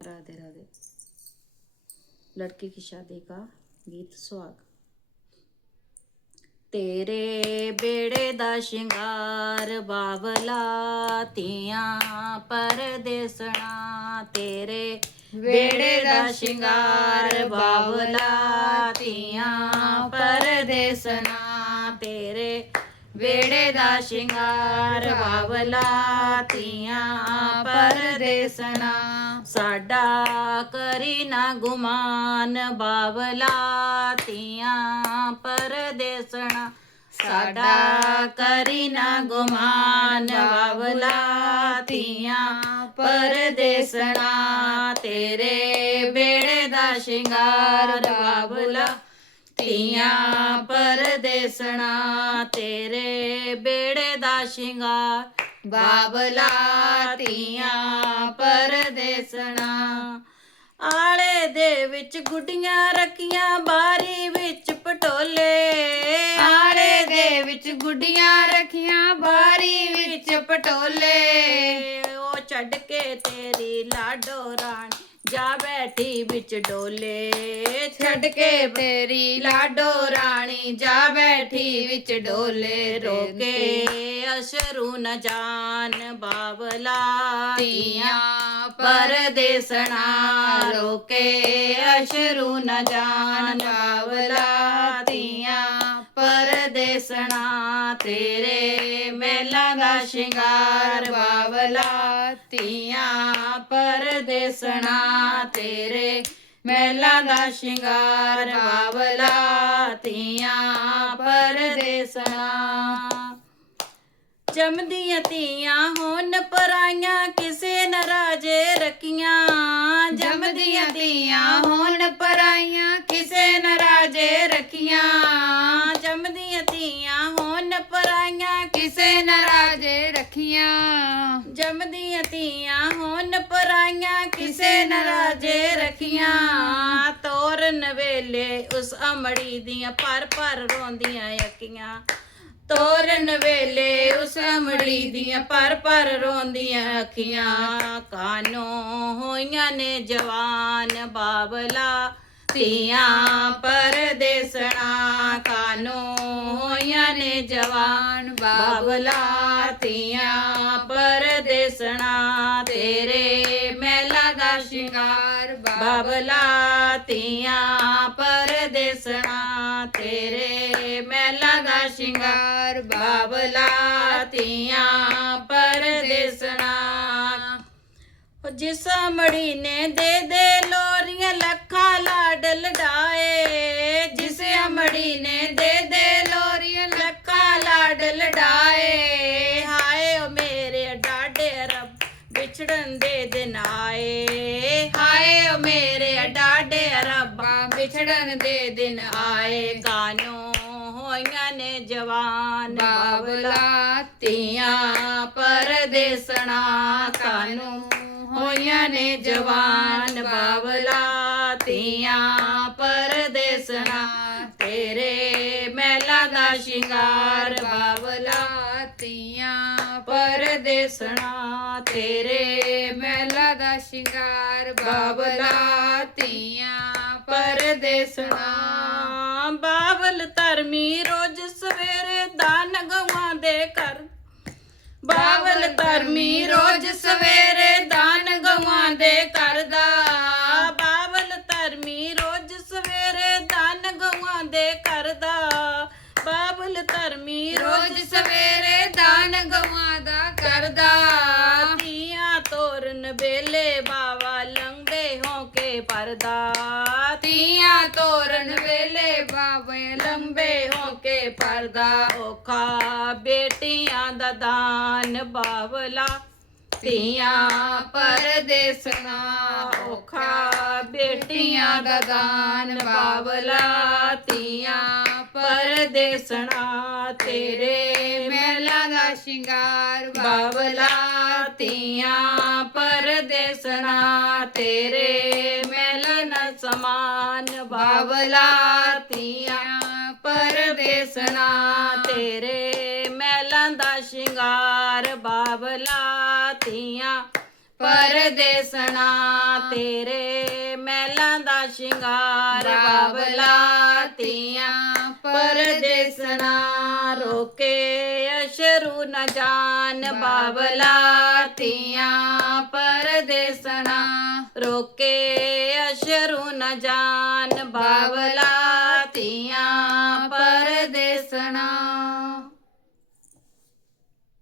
राधे राधे लड़की की शादी का गीत सुहाग ਤੇਰੇ ਬੇੜੇ ਦਾ ਸ਼ਿੰਗਾਰ ਬਾਬਲਾ ਤੀਆਂ ਪਰਦੇਸਣਾ ਤੇਰੇ ਬੇੜੇ ਦਾ ਸ਼ਿੰਗਾਰ ਬਾਬਲਾ ਤੀਆਂ ਪਰਦੇਸਣਾ ਤੇਰੇ ਵੇੜੇ ਦਾ ਸ਼ਿੰਗਾਰ ਬਾਬਲਾ ਤੀਆਂ ਪਰਦੇਸਣਾ ਸਾਡਾ ਕਰੀ ਨਾ ਗੁਮਾਨ ਬਾਬਲਾ ਤੀਆਂ ਪਰਦੇਸਣਾ। ਸਾਡਾ ਕਰੀ ਨਾ ਗੁਮਾਨ ਬਾਬਲਾ ਤੀਆਂ ਪਰਦੇਸਣਾ। ਤੇਰੇ ਬੇੜੇ ਦਾ ਸ਼ਿੰਗਾਰ ਬਾਬਲਾ ਤੀਆਂ ਪਰਦੇਸਣਾ। ਤੇਰੇ ਬੇੜੇ ਦਾ ਸ਼ਿੰਗਾਰ ਬਾਬਲਾ ਤੀਆਂ ਪਰਦੇਸਣਾ। ਆਲੇ ਦੇ ਵਿੱਚ ਗੁੱਡੀਆਂ ਰੱਖੀਆਂ, ਬਾਰੀ ਵਿੱਚ ਪਟੋਲੇ। ਆਲੇ ਦੇ ਵਿੱਚ ਗੁੱਡੀਆਂ ਰੱਖੀਆਂ, ਬਾਰੀ ਵਿੱਚ ਪਟੋਲੇ ਉਹ ਛੱਡ ਕੇ ਤੇਰੀ ਲਾਡੋ ਰਾਣੀ ਬੈਠੀ ਵਿੱਚ ਡੋਲੇ ਛੱਡ ਕੇ ਤੇਰੀ ਲਾਡੋ ਰਾਣੀ ਜਾ ਬੈਠੀ ਵਿੱਚ ਡੋਲੇ ਰੋਕੇ ਅਸ਼ਰੂ ਨ ਜਾਨ ਬਾਬਲਾ ਤੀਆਂ ਪਰਦੇਸਣਾ ਰੋਕੇ ਅਸ਼ਰੂ ਨ ਜਾਨ ਬਾਬਲਾ ਤੀਆਂ ਪਰਦੇਸਣਾ ਤੇਰੇ ਮਹਿਲਾਂ ਦਾ ਸ਼ਿੰਗਾਰ ਬਾਬਲਾ ਧੀਆਂ ਪਰਦੇਸਣਾ ਤੇਰੇ, ਮਹਿਲਾ ਦਾ ਸ਼ਿੰਗਾਰ ਬਾਬਲਾ ਧੀਆਂ ਪਰਦੇਸਣਾ। ਜਮਦੀਆਂ ਧੀਆਂ ਹੋਣ ਪਰਾਈਆਂ, ਕਿਸੇ ਨਰਾਜੇ ਰੱਖੀਆਂ। ਜੰਮਦੀਆਂ ਧੀਆਂ ਹੋਣ ਪਰਾਈਆਂ, ਕਿਸੇ ਨਰਾਜੇ ਰੱਖੀਆਂ। ਜਮਦੀਆਂ ਧੀਆਂ ਹੋਣ ਪਰਾਈਆਂ, ਕਿਸੇ ਨਰਾਜੇ ਰੱਖੀਆਂ। ਜੰਮਦੀਆਂ ਧੀਆਂ, ਹੋਣ ਪਰਾਈਆਂ ਕਿਸੇ ਨਰਾਜੇ ਰੱਖੀਆਂ। ਤੋਰਨ ਵੇਲੇ ਉਸ ਅਮੜੀ ਦੀਆਂ ਭਰ ਭਰ ਰੋਂਦੀਆਂ ਅੱਖੀਆਂ। ਤੋਰਨ ਵੇਲੇ ਉਸ ਅਮੜੀ ਦੀਆਂ ਪਰ ਪਰ ਰੋਂਦੀਆਂ ਅੱਖੀਆਂ। ਕਾਨੋਂ ਹੋਈਆਂ ਨੇ ਜਵਾਨ ਬਾਬਲਾ? ਧੀਆਂ ਪਰਦੇਸਣਾ। ਕਾਨੋਂ ਹੋਈਆਂ ਨੇ ਜਵਾਨ ਬਾਬਲਾ? ਧੀਆਂ ਪਰਦੇਸਣਾ ਤੇਰੇ ਮਹਿਲਾ ਦਾ ਸ਼ਿੰਗਾਰ ਬਾਬਲਾ ਤੀਆਂ ਪਰਦੇਸਣਾ ਤੇਰੇ ਮਹਿਲਾ ਦਾ ਸ਼ਿੰਗਾਰ ਬਾਬਲਾ ਤੀਆਂ ਪਰਦੇਸਣਾ। ਜਿਸ ਮੜੀ ਨੇ ਦੇ ਦੇ ਲੋਰੀਆਂ ਲੱਖਾਂ ਲਾਡ ਦੇ ਦਿਨ ਆਏ ਹਾਏ ਓ ਮੇਰੇ ਡਾਡੇ ਰੱਬਾ ਵਿਛੜਨ ਦੇ ਦਿਨ ਆਏ। ਕਾਨੋਂ ਹੋਈਆਂ ਨੇ ਜਵਾਨ ਬਾਬਲਾ ਧੀਆਂ ਪਰਦੇਸਣਾ। ਕਾਨੂੰ ਹੋਈਆਂ ਨੇ ਜਵਾਨ ਬਾਬਲਾ ਧੀਆਂ ਪਰਦੇਸਣਾ। ਤੇਰੇ ਮਹਿਲਾ ਦਾ ਸ਼ਿੰਗਾਰ ਬਾਬਲਾ ਤੀਆਂ ਪਰਦੇਸਣਾ। ਤੇਰੇ ਮਹਿਲਾ ਦਾ ਸ਼ਿੰਗਾਰ ਬਾਬਲਾ ਤੀਆਂ ਪਰਦੇਸਣਾ। ਬਾਬਲ ਧਰਮੀ ਰੋਜ਼ ਸਵੇਰੇ ਦਾਨ ਗਵਾਂ ਦੇ ਕਰ ਬਾਬਲ ਧਰਮੀ ਰੋਜ਼ ਸਵੇਰੇ ਦਾਨ ਗਵਾਂ ਦੇ। ਕਰਦਾ ਬਾਬਲ ਧਰਮੀ ਰੋਜ਼ ਸਵੇਰੇ ਦਾਨ ਗਵਾਂ ਦੇ। ਕਰਦਾ ਬਾਬਲ ਧਰਮੀ ਰੋਜ਼ ਸਵੇਰੇ ਬਾਵਾ ਲੰਘਦੇ ਹੋ ਕੇ ਪਰਦਾ। ਤੀਆਂ ਤੋਰਨ ਵੇਲੇ ਬਾਬੇ ਲੰਬੇ ਹੋ ਕੇ ਪਰਦਾ। ਔਖਾ ਬੇਟੀਆਂ ਦਾ ਦਾਨ ਬਾਵਲਾ। ਧੀਆਂ ਪਰਦੇਸਣਾ, ਔਖਾ ਬੇਟੀਆਂ ਦਾ ਦਾਨ ਬਾਵਲਾ। ਧੀਆਂ ਪਰਦੇਸਣਾ, ਤੇਰੇ ਸ਼ਿੰਗਾਰ ਬਾਬਲਾ ਧੀਆਂ ਪਰਦੇਸਣਾ ਤੇਰੇ ਮਿਲਨ ਸਮਾਨ। ਬਾਬਲਾ ਧੀਆਂ ਪਰਦੇਸਣਾ ਤੇਰੇ ਮਹਿਲਾਂ ਦਾ ਸ਼ਿੰਗਾਰ। ਬਾਬਲਾ ਧੀਆਂ ਪਰਦੇਸਣਾ ਤੇਰੇ ਮਹਿਲਾਂ ਦਾ ਸ਼ਿੰਗਾਰ। ਬਾਬਲਾ ਬਾਬਲਾ ਤੀਆਂ ਪਰਦੇਸਣਾ ਰੋਕੇ ਅਸ਼ਰੂ ਨ ਜਾਨ ਬਾਬਲਾ ਤੀਆਂ ਪਰਦੇਸਣਾ। ਰੋਕੇ ਅਸ਼ਰੂ ਨ ਜਾਨ ਬਾਬਲਾ